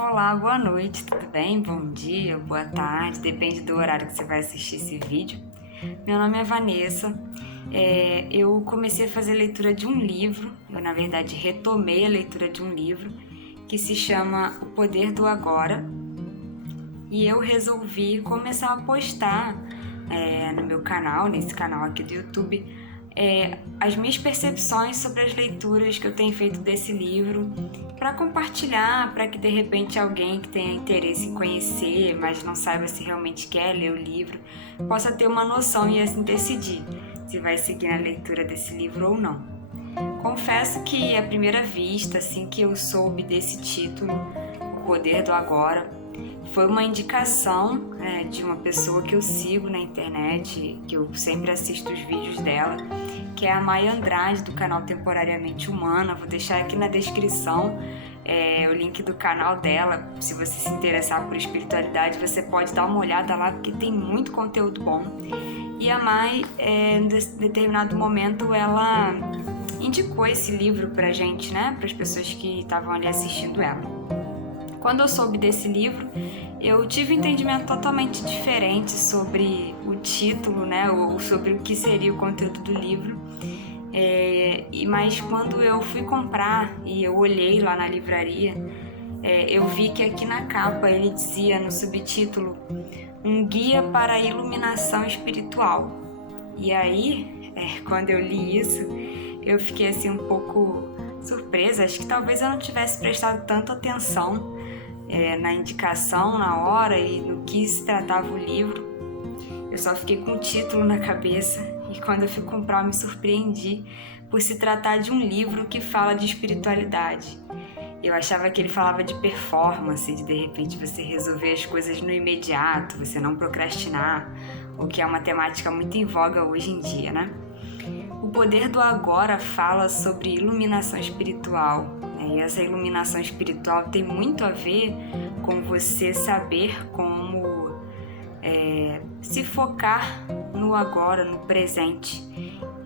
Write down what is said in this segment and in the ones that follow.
Olá, boa noite, tudo bem? Bom dia, boa tarde, depende do horário que você vai assistir esse vídeo. Meu nome é Vanessa, eu comecei a fazer leitura de um livro, eu na verdade retomei a leitura de um livro que se chama O Poder do Agora, e eu resolvi começar a postar no meu canal, nesse canal aqui do YouTube, as minhas percepções sobre as leituras que eu tenho feito desse livro, para compartilhar, para que de repente alguém que tenha interesse em conhecer, mas não saiba se realmente quer ler o livro, possa ter uma noção e assim decidir se vai seguir na leitura desse livro ou não. Confesso que à primeira vista, assim que eu soube desse título, O Poder do Agora, foi uma indicação de uma pessoa que eu sigo na internet, que eu sempre assisto os vídeos dela, que é a Maia Andrade, do canal Temporariamente Humana. Vou deixar aqui na descrição o link do canal dela. Se você se interessar por espiritualidade, você pode dar uma olhada lá, porque tem muito conteúdo bom. E a Mai, em determinado momento, ela indicou esse livro pra gente, né, para as pessoas que estavam ali assistindo ela. Quando eu soube desse livro, eu tive um entendimento totalmente diferente sobre o título, né, ou sobre o que seria o conteúdo do livro. Mas quando eu fui comprar e eu olhei lá na livraria, eu vi que aqui na capa ele dizia no subtítulo: Um guia para a iluminação espiritual. E aí, quando eu li isso, eu fiquei assim um pouco surpresa. Acho que talvez eu não tivesse prestado tanta atenção na indicação, na hora e no que se tratava o livro. Eu só fiquei com o título na cabeça, e quando eu fui comprar eu me surpreendi por se tratar de um livro que fala de espiritualidade. Eu achava que ele falava de performance, de repente você resolver as coisas no imediato, você não procrastinar, o que é uma temática muito em voga hoje em dia, né? O Poder do Agora fala sobre iluminação espiritual. E essa iluminação espiritual tem muito a ver com você saber como se focar no agora, no presente,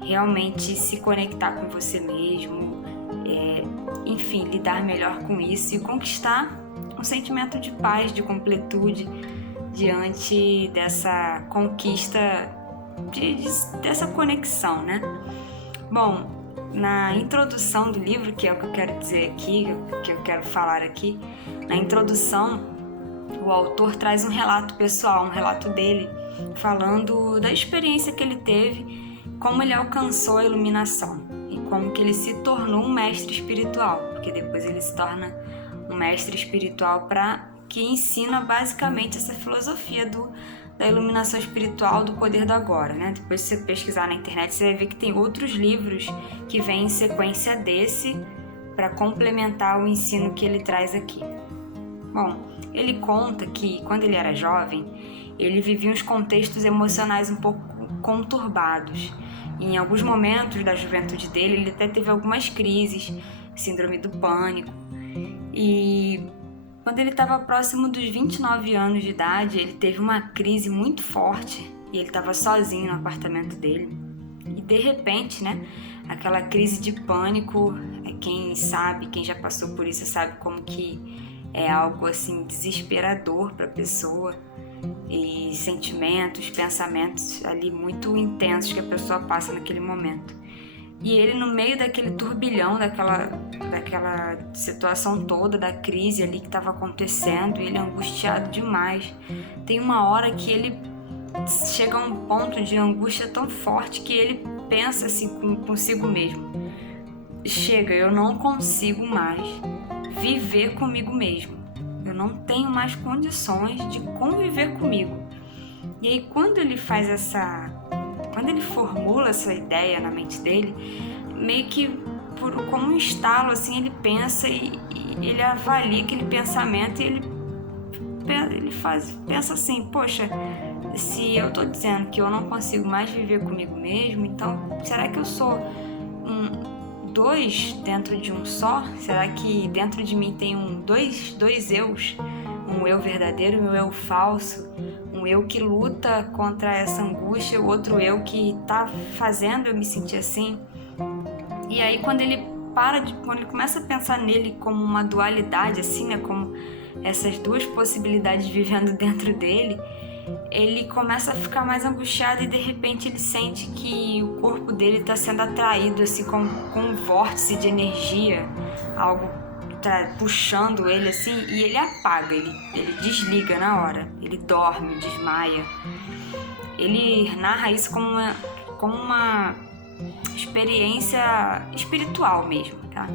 realmente se conectar com você mesmo, enfim, lidar melhor com isso e conquistar um sentimento de paz, de completude diante dessa conquista, dessa conexão, né? Bom, na introdução do livro, que é o que eu quero dizer aqui, que eu quero falar aqui, na introdução, o autor traz um relato pessoal, um relato dele, falando da experiência que ele teve, como ele alcançou a iluminação e como que ele se tornou um mestre espiritual, porque depois ele se torna um mestre espiritual que ensina basicamente essa filosofia da iluminação espiritual, do poder do agora, né? Depois, se você pesquisar na internet, você vai ver que tem outros livros que vêm em sequência desse para complementar o ensino que ele traz aqui. Bom, ele conta que quando ele era jovem, ele vivia uns contextos emocionais um pouco conturbados. Em alguns momentos da juventude dele, ele até teve algumas crises, síndrome do pânico. E quando ele estava próximo dos 29 anos de idade, ele teve uma crise muito forte e ele estava sozinho no apartamento dele. E de repente, né, aquela crise de pânico, quem sabe, quem já passou por isso sabe como que é algo assim desesperador para a pessoa, e sentimentos, pensamentos ali muito intensos que a pessoa passa naquele momento. E ele, no meio daquele turbilhão, daquela situação toda, da crise ali que estava acontecendo, ele é angustiado demais. Tem uma hora que ele chega a um ponto de angústia tão forte que ele pensa assim consigo mesmo: chega, eu não consigo mais viver comigo mesmo. Eu não tenho mais condições de conviver comigo. E aí quando ele formula essa ideia na mente dele, meio que como um estalo, assim, ele pensa e ele avalia aquele pensamento e ele pensa assim: poxa, se eu tô dizendo que eu não consigo mais viver comigo mesmo, então será que eu sou dois dentro de um só? Será que dentro de mim tem dois eus? Um eu verdadeiro e um eu falso? Um eu que luta contra essa angústia, o outro eu que tá fazendo eu me sentir assim? E aí quando ele começa a pensar nele como uma dualidade, assim, né, como essas duas possibilidades vivendo dentro dele, ele começa a ficar mais angustiado e de repente ele sente que o corpo dele está sendo atraído assim com um vórtice de energia, algo tá puxando ele assim, e ele apaga, ele desliga na hora, ele dorme, desmaia. Ele narra isso como uma experiência espiritual mesmo, tá?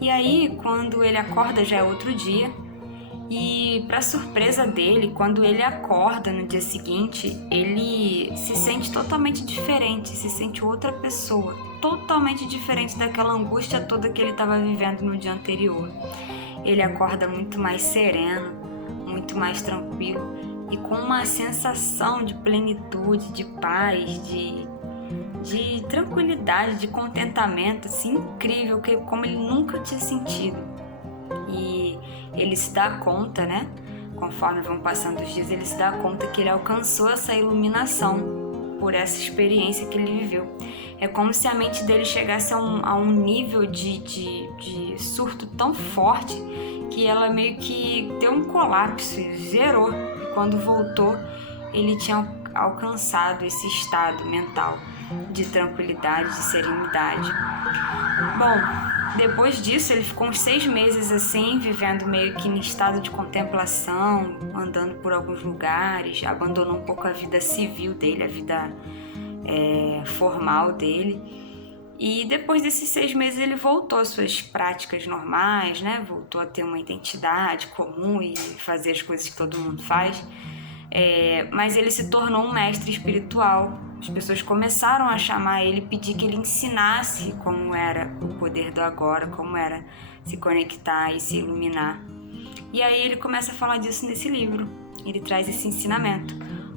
E aí, quando ele acorda, já é outro dia, e para surpresa dele, quando ele acorda no dia seguinte, ele se sente totalmente diferente, se sente outra pessoa, totalmente diferente daquela angústia toda que ele estava vivendo no dia anterior. Ele acorda muito mais sereno, muito mais tranquilo e com uma sensação de plenitude, de paz, de tranquilidade, de contentamento, assim, incrível, como ele nunca tinha sentido. E ele se dá conta, né? Conforme vão passando os dias, ele se dá conta que ele alcançou essa iluminação por essa experiência que ele viveu. É como se a mente dele chegasse a um nível de surto tão forte que ela meio que deu um colapso e zerou. E quando voltou, ele tinha alcançado esse estado mental de tranquilidade, de serenidade. Bom, depois disso ele ficou uns 6 meses assim, vivendo meio que em estado de contemplação, andando por alguns lugares, abandonou um pouco a vida civil dele, a vida formal dele. E depois desses 6 meses ele voltou às suas práticas normais, né? Voltou a ter uma identidade comum e fazer as coisas que todo mundo faz. Mas ele se tornou um mestre espiritual. As pessoas começaram a chamar ele, pedir que ele ensinasse como era o poder do agora, como era se conectar e se iluminar. E aí ele começa a falar disso nesse livro. Ele traz esse ensinamento.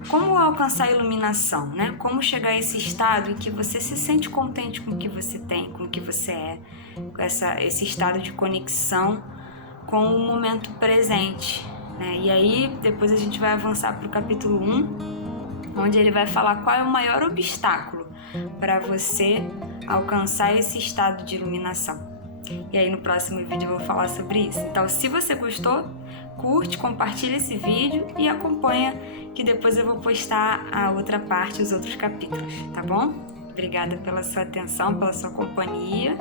Como alcançar a iluminação, né? Como chegar a esse estado em que você se sente contente com o que você tem, com o que você é, esse estado de conexão com o momento presente, né? E aí depois a gente vai avançar para o capítulo 1, onde ele vai falar qual é o maior obstáculo para você alcançar esse estado de iluminação. E aí no próximo vídeo eu vou falar sobre isso. Então, se você gostou, curte, compartilha esse vídeo e acompanha que depois eu vou postar a outra parte, os outros capítulos, tá bom? Obrigada pela sua atenção, pela sua companhia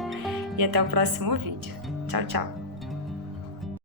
e até o próximo vídeo. Tchau, tchau!